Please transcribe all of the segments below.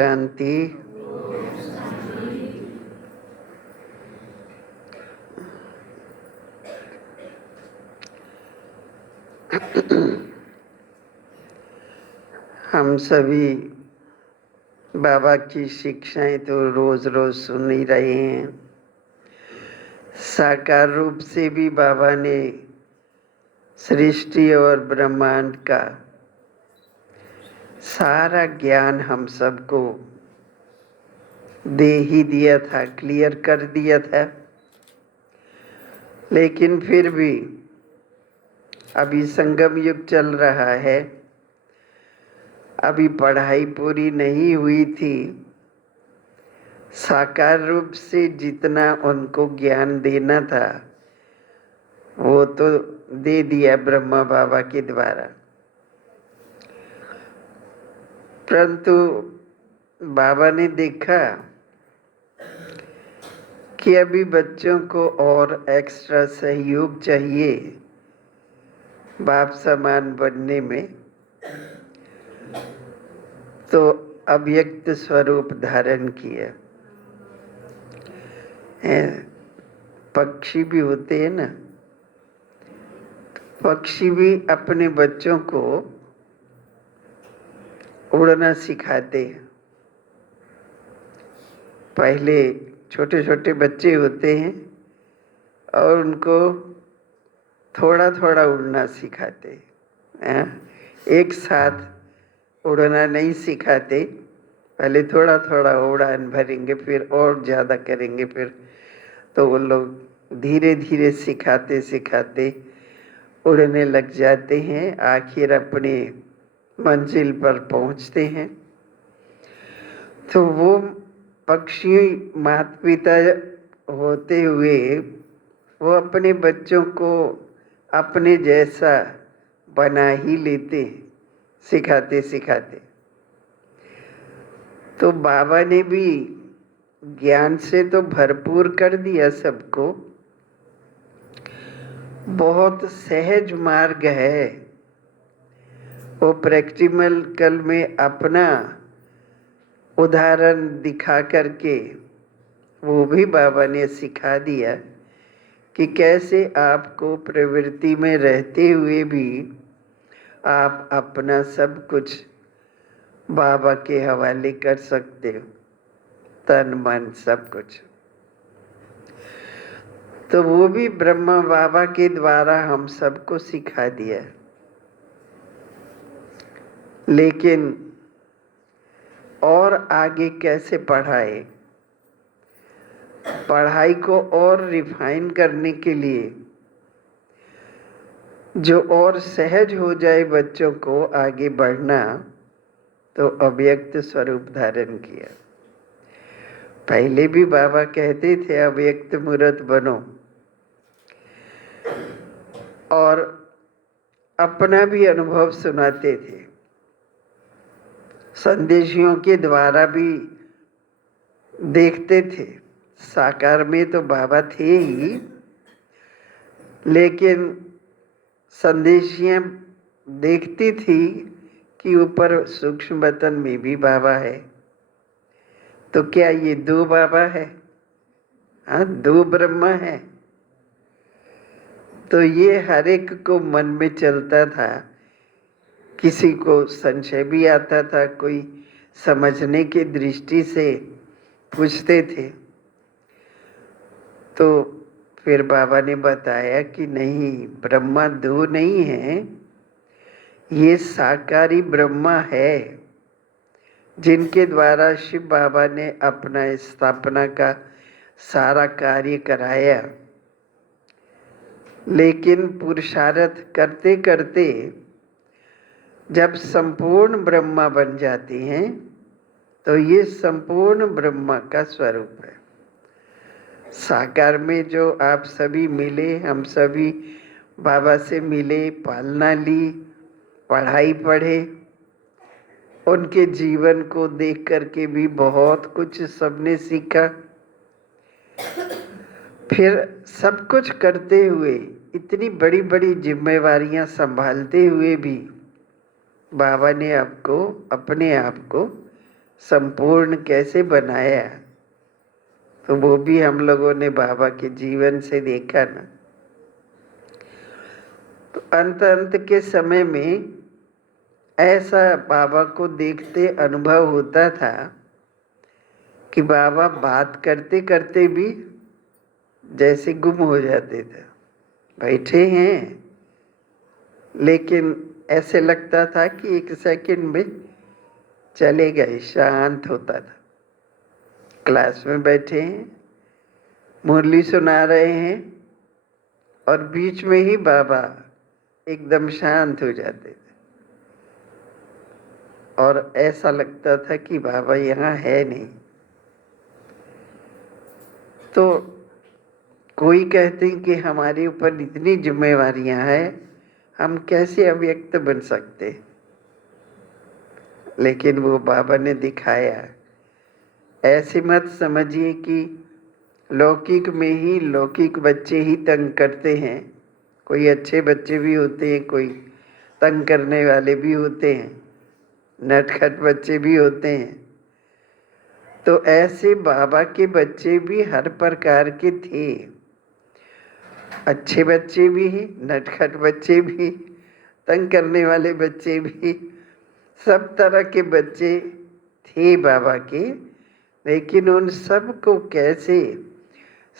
शांति। हम सभी बाबा की शिक्षाएं तो रोज रोज सुन ही रहे हैं। साकार रूप से भी बाबा ने सृष्टि और ब्रह्मांड का सारा ज्ञान हम सबको दे ही दिया था, क्लियर कर दिया था। लेकिन फिर भी अभी संगम युग चल रहा है, अभी पढ़ाई पूरी नहीं हुई थी। साकार रूप से जितना उनको ज्ञान देना था वो तो दे दिया ब्रह्मा बाबा के द्वारा, परंतु बाबा ने देखा कि अभी बच्चों को और एक्स्ट्रा सहयोग चाहिए बाप समान बनने में, तो अव्यक्त स्वरूप धारण किया। पक्षी भी होते हैं ना, पक्षी भी अपने बच्चों को उड़ना सिखाते हैं। पहले छोटे छोटे बच्चे होते हैं और उनको थोड़ा थोड़ा उड़ना सिखाते हैं, एक साथ उड़ना नहीं सिखाते। पहले थोड़ा थोड़ा उड़ान भरेंगे, फिर और ज़्यादा करेंगे, फिर तो वो लोग धीरे धीरे सिखाते सिखाते उड़ने लग जाते हैं, आखिर अपने मंजिल पर पहुंचते हैं। तो वो पक्षी माता पिता होते हुए वो अपने बच्चों को अपने जैसा बना ही लेते, सिखाते सिखाते। तो बाबा ने भी ज्ञान से तो भरपूर कर दिया सबको। बहुत सहज मार्ग है वो, प्रैक्टिकल में अपना उदाहरण दिखा करके वो भी बाबा ने सिखा दिया कि कैसे आपको प्रवृत्ति में रहते हुए भी आप अपना सब कुछ बाबा के हवाले कर सकते हो, तन मन सब कुछ। तो वो भी ब्रह्मा बाबा के द्वारा हम सबको सिखा दिया। लेकिन और आगे कैसे पढ़ाए? पढ़ाई को और रिफाइन करने के लिए जो और सहज हो जाए बच्चों को आगे बढ़ना, तो अव्यक्त स्वरूप धारण किया। पहले भी बाबा कहते थे अव्यक्त मूर्त बनो, और अपना भी अनुभव सुनाते थे। संदेशियों के द्वारा भी देखते थे। साकार में तो बाबा थे ही, लेकिन संदेशियां देखती थी कि ऊपर सूक्ष्म बतन में भी बाबा है। तो क्या ये दो बाबा है? हाँ, दो ब्रह्मा है। तो ये हर एक को मन में चलता था। किसी को संशय भी आता था, कोई समझने की दृष्टि से पूछते थे। तो फिर बाबा ने बताया कि नहीं, ब्रह्मा दो नहीं है, ये साकारी ब्रह्मा है, जिनके द्वारा शिव बाबा ने अपना स्थापना का सारा कार्य कराया। लेकिन पुरुषार्थ करते करते जब संपूर्ण ब्रह्मा बन जाते हैं, तो ये संपूर्ण ब्रह्मा का स्वरूप है। साकार में जो आप सभी मिले, हम सभी बाबा से मिले, पालना ली, पढ़ाई पढ़े, उनके जीवन को देख करके भी बहुत कुछ सबने सीखा। फिर सब कुछ करते हुए, इतनी बड़ी बड़ी जिम्मेवारियां संभालते हुए भी बाबा ने आपको, अपने आप को संपूर्ण कैसे बनाया, तो वो भी हम लोगों ने बाबा के जीवन से देखा ना। तो अंत अंत के समय में ऐसा बाबा को देखते अनुभव होता था कि बाबा बात करते करते भी जैसे गुम हो जाते थे। बैठे हैं लेकिन ऐसे लगता था कि एक सेकंड में चले गए, शांत होता था। क्लास में बैठे हैं, मुरली सुना रहे हैं और बीच में ही बाबा एकदम शांत हो जाते थे और ऐसा लगता था कि बाबा यहाँ है नहीं। तो कोई कहते हैं कि हमारे ऊपर इतनी जिम्मेवारियां हैं, हम कैसे अव्यक्त बन सकते, लेकिन वो बाबा ने दिखाया। ऐसे मत समझिए कि लौकिक में ही लौकिक बच्चे ही तंग करते हैं। कोई अच्छे बच्चे भी होते हैं, कोई तंग करने वाले भी होते हैं, नटखट बच्चे भी होते हैं। तो ऐसे बाबा के बच्चे भी हर प्रकार के थे, अच्छे बच्चे भी, नटखट बच्चे भी, तंग करने वाले बच्चे भी, सब तरह के बच्चे थे बाबा के। लेकिन उन सब को कैसे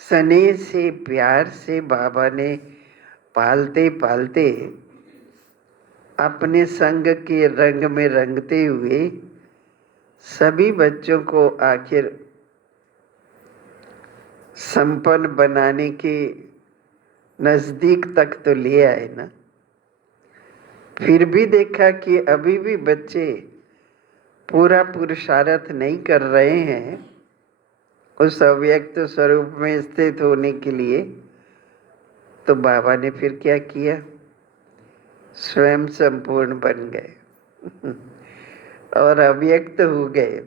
स्नेह से, प्यार से बाबा ने पालते पालते अपने संग के रंग में रंगते हुए सभी बच्चों को आखिर संपन्न बनाने के नजदीक तक तो ले आए ना। फिर भी देखा कि अभी भी बच्चे पूरा पुरुषार्थ नहीं कर रहे हैं उस अव्यक्त स्वरूप में स्थित होने के लिए। तो बाबा ने फिर क्या किया, स्वयं संपूर्ण बन गए और अव्यक्त हो गए।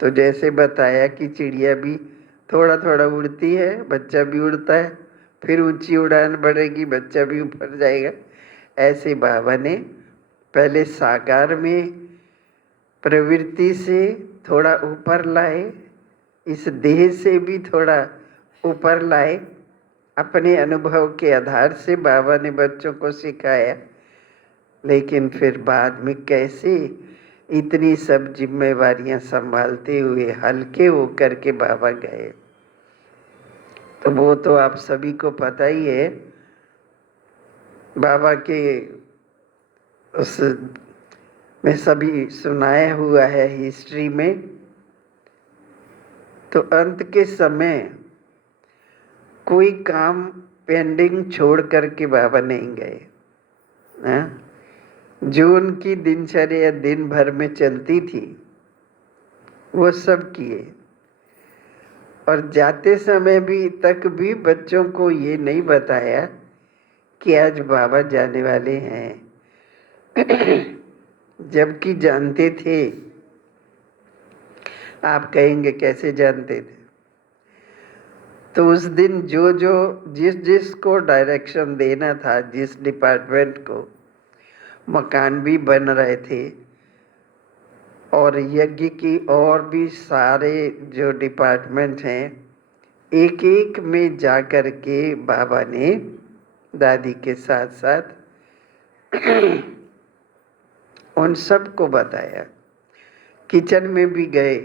तो जैसे बताया कि चिड़िया भी थोड़ा थोड़ा उड़ती है, बच्चा भी उड़ता है, फिर ऊंची उड़ान बढ़ेगी, बच्चा भी ऊपर जाएगा। ऐसे बाबा ने पहले साकार में प्रवृत्ति से थोड़ा ऊपर लाए, इस देह से भी थोड़ा ऊपर लाए। अपने अनुभव के आधार से बाबा ने बच्चों को सिखाया। लेकिन फिर बाद में कैसे इतनी सब जिम्मेवारियां संभालते हुए हल्के होकर के बाबा गए, तो वो तो आप सभी को पता ही है। बाबा के उस में सभी सुनाया हुआ है हिस्ट्री में। तो अंत के समय कोई काम पेंडिंग छोड़ करके बाबा नहीं गए। जो उनकी दिनचर्या दिन भर में चलती थी वो सब किए। और जाते समय भी तक भी बच्चों को ये नहीं बताया कि आज बाबा जाने वाले हैं जबकि जानते थे। आप कहेंगे कैसे जानते थे? तो उस दिन जो जो जिस को डायरेक्शन देना था, जिस डिपार्टमेंट को, मकान भी बन रहे थे और यज्ञ की और भी सारे जो डिपार्टमेंट हैं, एक एक में जा कर के बाबा ने दादी के साथ साथ उन सब को बताया। किचन में भी गए,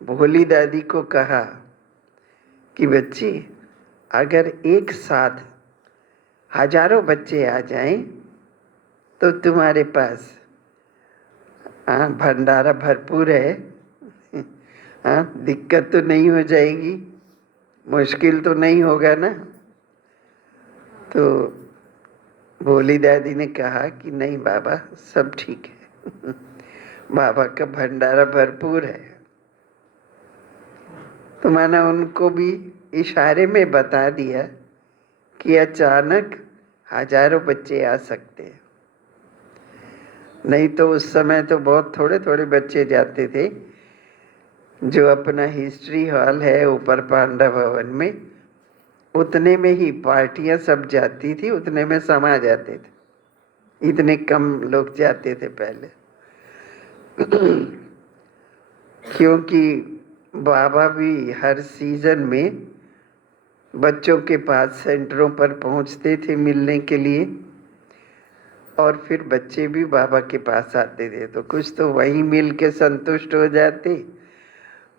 भोली दादी को कहा कि बच्ची, अगर एक साथ हजारों बच्चे आ जाएं तो तुम्हारे पास भंडारा भरपूर है, दिक्कत तो नहीं हो जाएगी, मुश्किल तो नहीं होगा ना। तो भोली दादी ने कहा कि नहीं बाबा, सब ठीक है बाबा का भंडारा भरपूर है। तो मैंने उनको भी इशारे में बता दिया कि अचानक हजारों बच्चे आ सकते हैं। नहीं तो उस समय तो बहुत थोड़े थोड़े बच्चे जाते थे। जो अपना हिस्ट्री हॉल है ऊपर पांडा भवन में, उतने में ही पार्टियां सब जाती थी, उतने में समा जाते थे। इतने कम लोग जाते थे पहले क्योंकि बाबा भी हर सीजन में बच्चों के पास सेंटरों पर पहुंचते थे मिलने के लिए, और फिर बच्चे भी बाबा के पास आते थे, तो कुछ तो वहीं मिल के संतुष्ट हो जाते,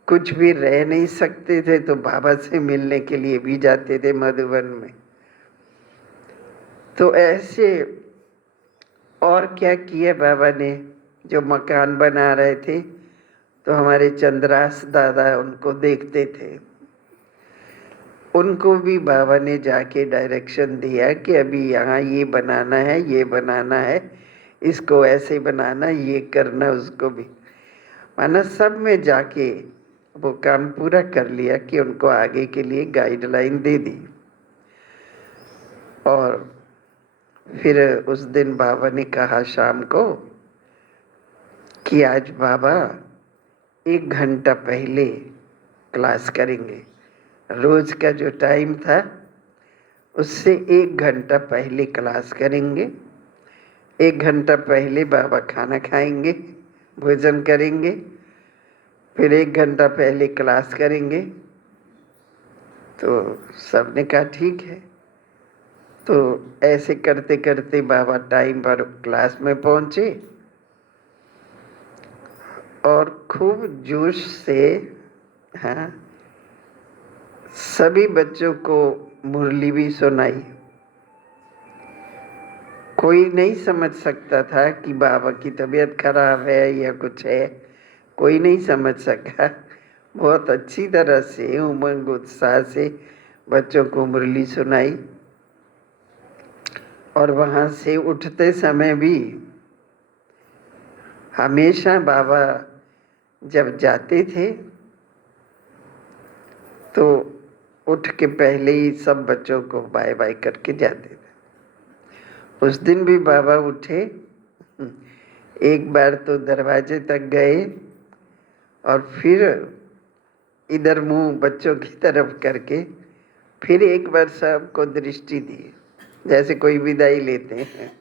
कुछ भी रह नहीं सकते थे तो बाबा से मिलने के लिए भी जाते थे मधुबन में। तो ऐसे और क्या किया बाबा ने, जो मकान बना रहे थे तो हमारे चंद्रास दादा उनको देखते थे, उनको भी बाबा ने जाके डायरेक्शन दिया कि अभी यहाँ ये बनाना है, ये बनाना है, इसको ऐसे बनाना, ये करना, उसको भी माना सब में जाके वो काम पूरा कर लिया कि उनको आगे के लिए गाइडलाइन दे दी। और फिर उस दिन बाबा ने कहा शाम को कि आज बाबा 1 घंटा पहले क्लास करेंगे। रोज का जो टाइम था उससे 1 घंटा पहले क्लास करेंगे। 1 घंटा पहले बाबा खाना खाएंगे, भोजन करेंगे, फिर 1 घंटा पहले क्लास करेंगे। तो सबने कहा ठीक है। तो ऐसे करते करते बाबा टाइम पर क्लास में पहुंचे और खूब जोश से, हाँ, सभी बच्चों को मुरली भी सुनाई। कोई नहीं समझ सकता था कि बाबा की तबीयत खराब है या कुछ है, कोई नहीं समझ सका। बहुत अच्छी तरह से उमंग उत्साह से बच्चों को मुरली सुनाई। और वहाँ से उठते समय भी हमेशा बाबा जब जाते थे तो उठ के पहले ही सब बच्चों को बाय बाय करके जाते थे। उस दिन भी बाबा उठे, एक बार तो दरवाजे तक गए और फिर इधर मुंह बच्चों की तरफ करके फिर एक बार सबको दृष्टि दी, जैसे कोई विदाई लेते हैं।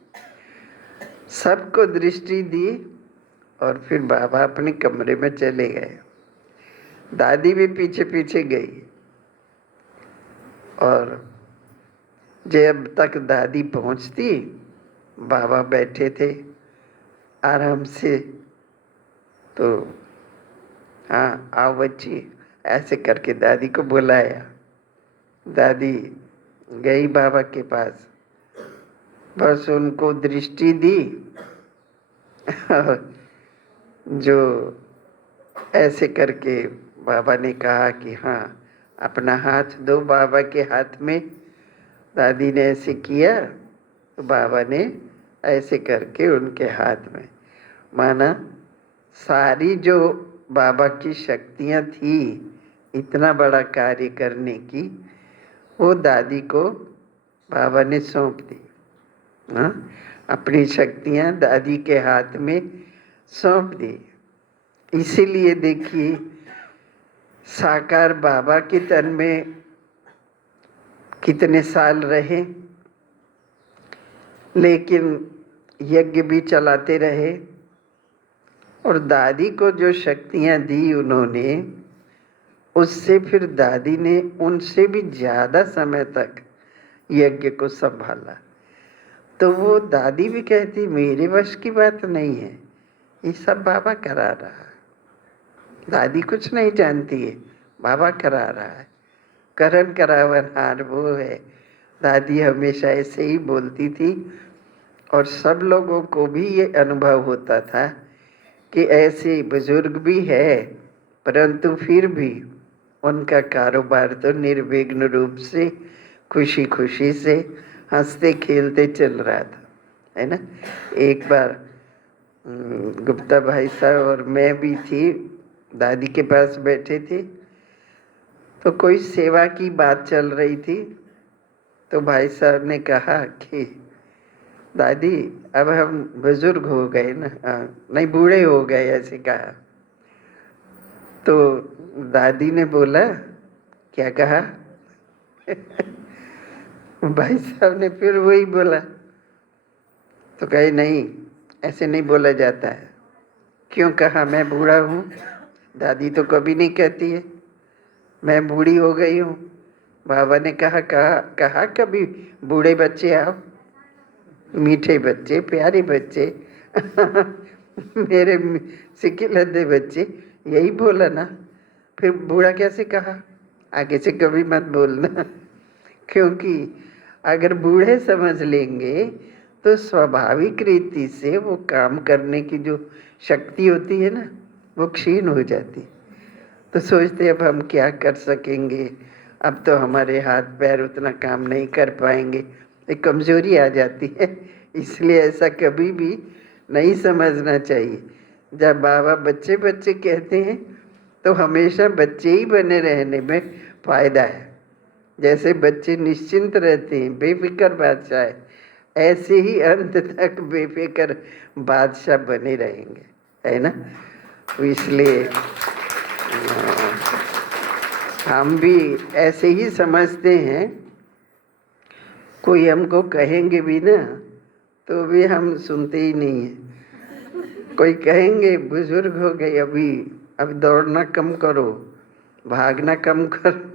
सबको दृष्टि दी और फिर बाबा अपने कमरे में चले गए। दादी भी पीछे पीछे गई और जब तक दादी पहुंचती बाबा बैठे थे आराम से। तो हाँ आओ बच्ची, ऐसे करके दादी को बुलाया। दादी गई बाबा के पास, बस उनको दृष्टि दी जो ऐसे करके बाबा ने कहा कि हाँ अपना हाथ दो बाबा के हाथ में। दादी ने ऐसे किया तो बाबा ने ऐसे करके उनके हाथ में, माना सारी जो बाबा की शक्तियाँ थी इतना बड़ा कार्य करने की, वो दादी को बाबा ने सौंप दी। हाँ, अपनी शक्तियाँ दादी के हाथ में सौंप दी। इसीलिए देखिए साकार बाबा के तन में कितने साल रहे, लेकिन यज्ञ भी चलाते रहे। और दादी को जो शक्तियाँ दी उन्होंने, उससे फिर दादी ने उनसे भी ज़्यादा समय तक यज्ञ को संभाला। तो वो दादी भी कहती मेरे वश की बात नहीं है, ये सब बाबा करा रहा है। दादी कुछ नहीं जानती है, बाबा करा रहा है, करन करावनहार वो है। दादी हमेशा ऐसे ही बोलती थी और सब लोगों को भी ये अनुभव होता था कि ऐसे बुजुर्ग भी है परंतु फिर भी उनका कारोबार तो निर्विघ्न रूप से खुशी खुशी से हंसते खेलते चल रहा था, है ना। एक बार गुप्ता भाई साहब और मैं भी थी, दादी के पास बैठे थे, तो कोई सेवा की बात चल रही थी। तो भाई साहब ने कहा कि दादी अब हम बुजुर्ग हो गए ना, नहीं बूढ़े हो गए, ऐसे कहा। तो दादी ने बोला क्या कहा भाई साहब ने फिर वही बोला। तो कहे नहीं, ऐसे नहीं बोला जाता है। क्यों कहा मैं बूढ़ा हूँ? दादी तो कभी नहीं कहती है मैं बूढ़ी हो गई हूँ। बाबा ने कहा कहा कहा कभी बूढ़े बच्चे आओ, मीठे बच्चे, प्यारे बच्चे मेरे सिकिलद्दे बच्चे, यही बोला ना। फिर बूढ़ा कैसे कहा? आगे से कभी मत बोलना क्योंकि अगर बूढ़े समझ लेंगे तो स्वाभाविक रीति से वो काम करने की जो शक्ति होती है ना, वो क्षीण हो जाती। तो सोचते अब हम क्या कर सकेंगे, अब तो हमारे हाथ पैर उतना काम नहीं कर पाएंगे, एक कमजोरी आ जाती है। इसलिए ऐसा कभी भी नहीं समझना चाहिए। जब बाबा बच्चे बच्चे कहते हैं तो हमेशा बच्चे ही बने रहने में फायदा है। जैसे बच्चे निश्चिंत रहते हैं, बेफिक्र बादशाह है, ऐसे ही अंत तक बेफिक्र बादशाह बने रहेंगे, है ना। तो इसलिए हम भी ऐसे ही समझते हैं। कोई हमको कहेंगे भी ना तो भी हम सुनते ही नहीं है। कोई कहेंगे बुजुर्ग हो गए, अब दौड़ना कम करो, भागना कम करो,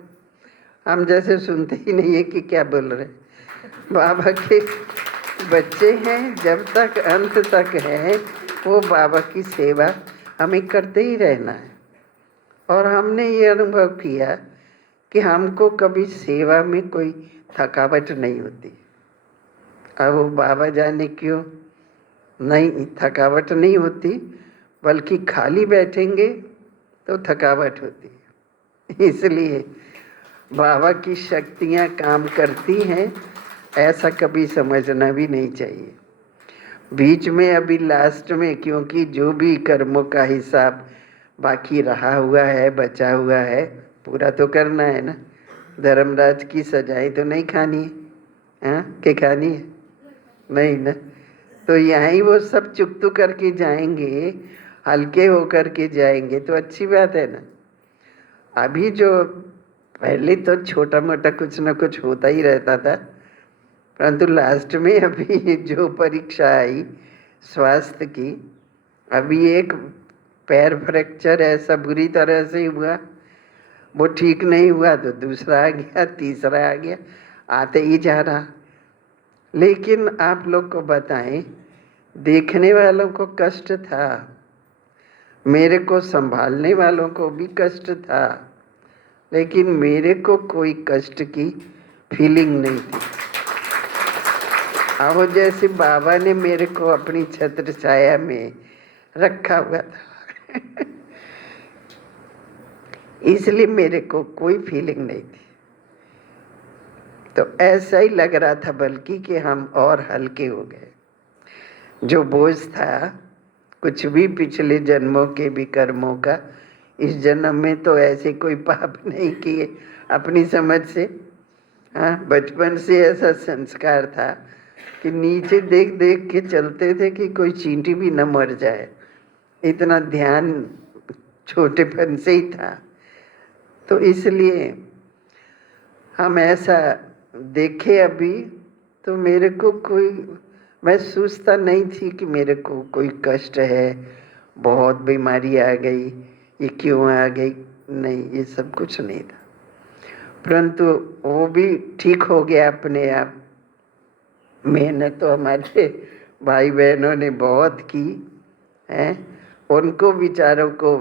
हम जैसे सुनते ही नहीं है कि क्या बोल रहे। बाबा के बच्चे हैं, जब तक अंत तक है वो बाबा की सेवा हमें करते ही रहना है। और हमने ये अनुभव किया कि हमको कभी सेवा में कोई थकावट नहीं होती। अब वो बाबा जाने क्यों नहीं थकावट नहीं होती, बल्कि खाली बैठेंगे तो थकावट होती है। इसलिए बाबा की शक्तियाँ काम करती हैं, ऐसा कभी समझना भी नहीं चाहिए। बीच में अभी लास्ट में, क्योंकि जो भी कर्मों का हिसाब बाकी रहा हुआ है, बचा हुआ है, पूरा तो करना है ना। धर्मराज की सजाएं तो नहीं खानी है, हाँ क्या खानी है? नहीं ना। तो यहीं वो सब चुकतू करके जाएंगे, हल्के होकर के जाएंगे तो अच्छी बात है ना। अभी जो पहले तो छोटा मोटा कुछ ना कुछ होता ही रहता था, परंतु लास्ट में अभी जो परीक्षा आई स्वास्थ्य की, अभी एक पैर फ्रैक्चर ऐसा बुरी तरह से हुआ, वो ठीक नहीं हुआ तो दूसरा आ गया, तीसरा आ गया, आते ही जा रहा। लेकिन आप लोग को बताएं, देखने वालों को कष्ट था, मेरे को संभालने वालों को भी कष्ट था, लेकिन मेरे को कोई कष्ट की फीलिंग नहीं थी। अब जैसे बाबा ने मेरे को अपनी छत्र छाया में रखा हुआ था इसलिए मेरे को कोई फीलिंग नहीं थी। तो ऐसा ही लग रहा था बल्कि कि हम और हल्के हो गए। जो बोझ था कुछ भी पिछले जन्मों के भी कर्मों का, इस जन्म में तो ऐसे कोई पाप नहीं किए अपनी समझ से। हाँ, बचपन से ऐसा संस्कार था कि नीचे देख देख के चलते थे कि कोई चींटी भी न मर जाए, इतना ध्यान छोटेपन से ही था। तो इसलिए हम ऐसा देखे अभी तो मेरे को कोई महसूसता नहीं थी कि मेरे को कोई कष्ट है, बहुत बीमारी आ गई, ये क्यों आ गई, नहीं, ये सब कुछ नहीं था। परंतु वो भी ठीक हो गया अपने आप। मेहनत तो हमारे भाई बहनों ने बहुत की है, उनको बेचारों को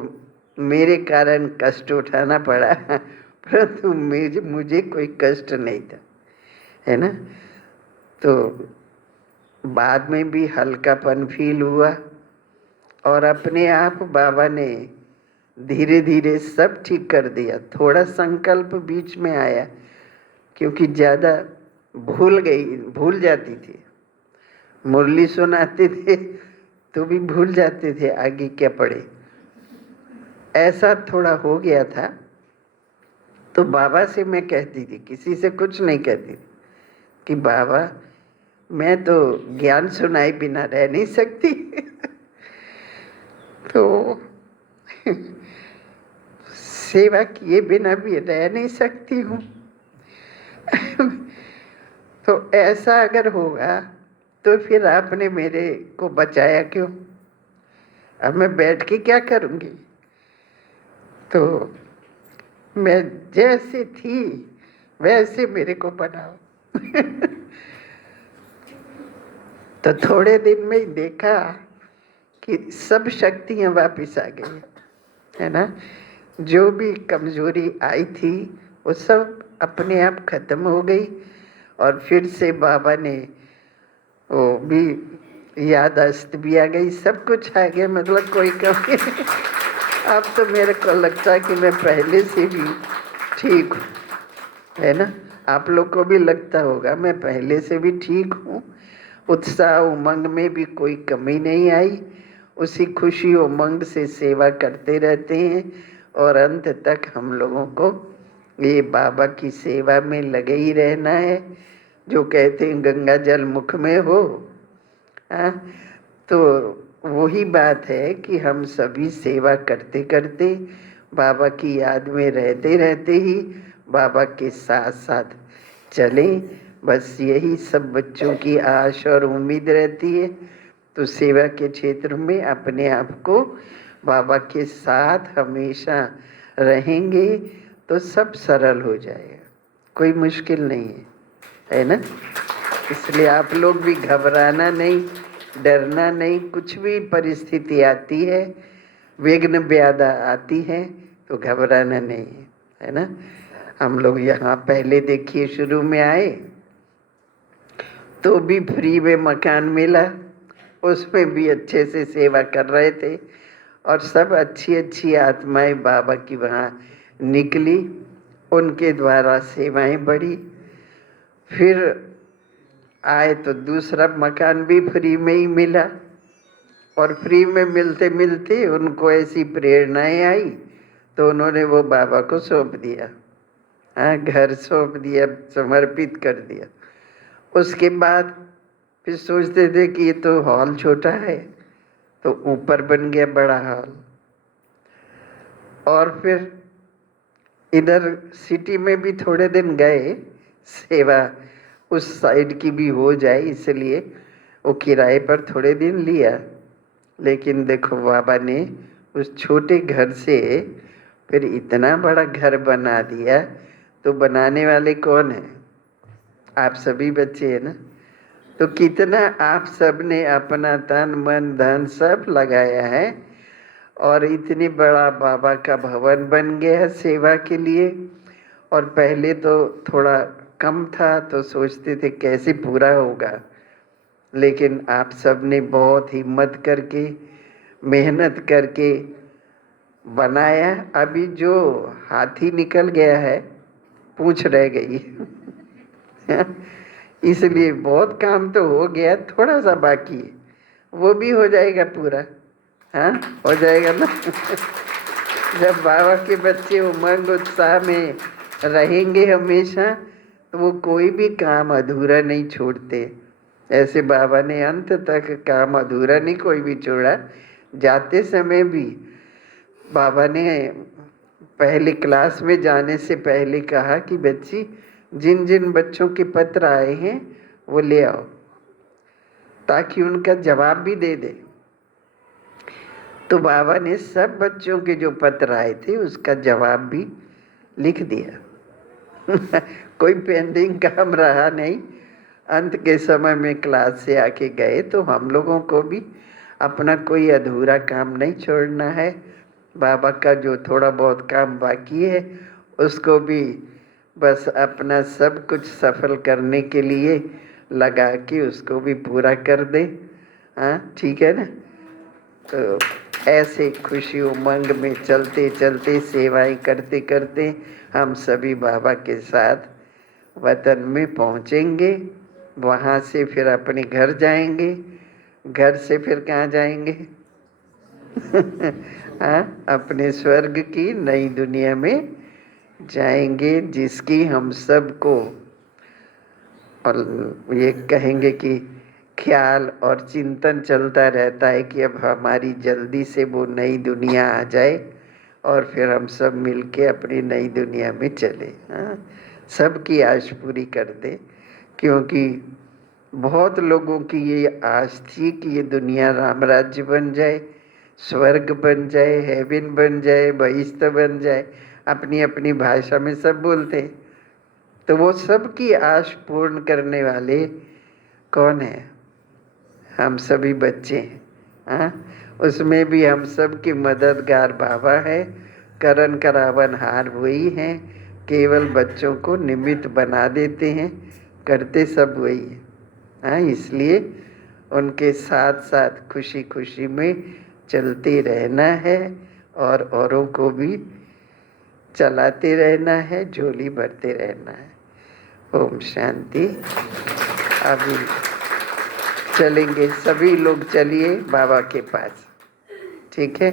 मेरे कारण कष्ट उठाना पड़ा परंतु मुझे कोई कष्ट नहीं था, है ना। तो बाद में भी हल्कापन फील हुआ और अपने आप बाबा ने धीरे धीरे सब ठीक कर दिया। थोड़ा संकल्प बीच में आया क्योंकि ज़्यादा भूल जाती थी, मुरली सुनाते थे तो भी भूल जाते थे आगे क्या पढ़े, ऐसा थोड़ा हो गया था। तो बाबा से मैं कहती थी, किसी से कुछ नहीं कहती थी, कि बाबा मैं तो ज्ञान सुनाए बिना रह नहीं सकती तो सेवा किए बिना भी रह नहीं सकती हूँ तो ऐसा अगर होगा तो फिर आपने मेरे को बचाया क्यों? अब मैं बैठ के क्या करूँगी? तो मैं जैसे थी वैसे मेरे को बनाओ। तो थोड़े दिन में ही देखा कि सब शक्तियाँ वापिस आ गई, है ना। जो भी कमजोरी आई थी वो सब अपने आप खत्म हो गई, और फिर से बाबा ने वो भी याददाश्त भी आ गई, सब कुछ आ गया, मतलब कोई कमी नहीं। अब तो मेरे को लगता है कि मैं पहले से भी ठीक हूँ, है ना। आप लोग को भी लगता होगा मैं पहले से भी ठीक हूँ। उत्साह उमंग में भी कोई कमी नहीं आई, उसी खुशी उमंग से सेवा करते रहते हैं, और अंत तक हम लोगों को ये बाबा की सेवा में लगे ही रहना है। जो कहते हैं गंगा जल मुख में हो, हाँ, तो वही बात है कि हम सभी सेवा करते करते बाबा की याद में रहते रहते ही बाबा के साथ साथ चलें। बस यही सब बच्चों की आश और उम्मीद रहती है। तो सेवा के क्षेत्र में अपने आप को बाबा के साथ हमेशा रहेंगे तो सब सरल हो जाएगा, कोई मुश्किल नहीं है ना। इसलिए आप लोग भी घबराना नहीं, डरना नहीं। कुछ भी परिस्थिति आती है, विघ्न बाधा आती है, तो घबराना नहीं है ना। हम लोग यहाँ पहले देखिए शुरू में आए तो भी फ्री में मकान मिला, उसमें भी अच्छे से सेवा कर रहे थे, और सब अच्छी अच्छी आत्माएं बाबा की वहाँ निकली, उनके द्वारा सेवाएं बढ़ी। फिर आए तो दूसरा मकान भी फ्री में ही मिला, और फ्री में मिलते मिलते उनको ऐसी प्रेरणाएं आई तो उन्होंने वो बाबा को सौंप दिया। हाँ, घर सौंप दिया, समर्पित कर दिया। उसके बाद फिर सोचते थे कि ये तो हॉल छोटा है, तो ऊपर बन गया बड़ा हॉल। और फिर इधर सिटी में भी थोड़े दिन गए, सेवा उस साइड की भी हो जाए इसलिए वो किराए पर थोड़े दिन लिया। लेकिन देखो बाबा ने उस छोटे घर से फिर इतना बड़ा घर बना दिया। तो बनाने वाले कौन है? आप सभी बच्चे हैं ना। तो कितना आप सब ने अपना तन मन धन सब लगाया है, और इतनी बड़ा बाबा का भवन बन गया है सेवा के लिए। और पहले तो थोड़ा कम था तो सोचते थे कैसे पूरा होगा, लेकिन आप सब ने बहुत हिम्मत करके मेहनत करके बनाया। अभी जो हाथी निकल गया है, पूंछ रह गई। इसलिए बहुत काम तो हो गया, थोड़ा सा बाकी है, वो भी हो जाएगा पूरा। हाँ, हो जाएगा ना। जब बाबा के बच्चे उमंग उत्साह में रहेंगे हमेशा, तो वो कोई भी काम अधूरा नहीं छोड़ते। ऐसे बाबा ने अंत तक काम अधूरा नहीं कोई भी छोड़ा। जाते समय भी बाबा ने पहली क्लास में जाने से पहले कहा कि बच्ची, जिन जिन बच्चों के पत्र आए हैं वो ले आओ, ताकि उनका जवाब भी दे दे। तो बाबा ने सब बच्चों के जो पत्र आए थे उसका जवाब भी लिख दिया। कोई पेंडिंग काम रहा नहीं। अंत के समय में क्लास से आके गए तो हम लोगों को भी अपना कोई अधूरा काम नहीं छोड़ना है। बाबा का जो थोड़ा बहुत काम बाकी है उसको भी बस अपना सब कुछ सफल करने के लिए लगा के उसको भी पूरा कर दे। हाँ, ठीक है ना। तो ऐसे खुशी उमंग में चलते चलते सेवाएं करते करते हम सभी बाबा के साथ वतन में पहुँचेंगे। वहाँ से फिर अपने घर जाएंगे, घर से फिर कहाँ जाएंगे? हाँ, अपने स्वर्ग की नई दुनिया में जाएंगे, जिसकी हम सबको और ये कहेंगे कि ख्याल और चिंतन चलता रहता है कि अब हमारी जल्दी से वो नई दुनिया आ जाए और फिर हम सब मिलके अपनी नई दुनिया में चले। हाँ, सबकी आश पूरी कर दे, क्योंकि बहुत लोगों की ये आश थी कि ये दुनिया राम राज्य बन जाए, स्वर्ग बन जाए, हेवन बन जाए, बहिष्ठ बन जाए, अपनी अपनी भाषा में सब बोलते हैं। तो वो सब की आश पूर्ण करने वाले कौन है? हम सभी बच्चे हैं। हाँ, उसमें भी हम सब की मददगार बाबा है। करण करावन हार वही हैं, केवल बच्चों को निमित्त बना देते हैं, करते सब वही है। हाँ, इसलिए उनके साथ साथ खुशी खुशी में चलते रहना है और औरों को भी चलाते रहना है, झोली भरते रहना है। ओम शांति। अभी चलेंगे सभी लोग, चलिए बाबा के पास, ठीक है।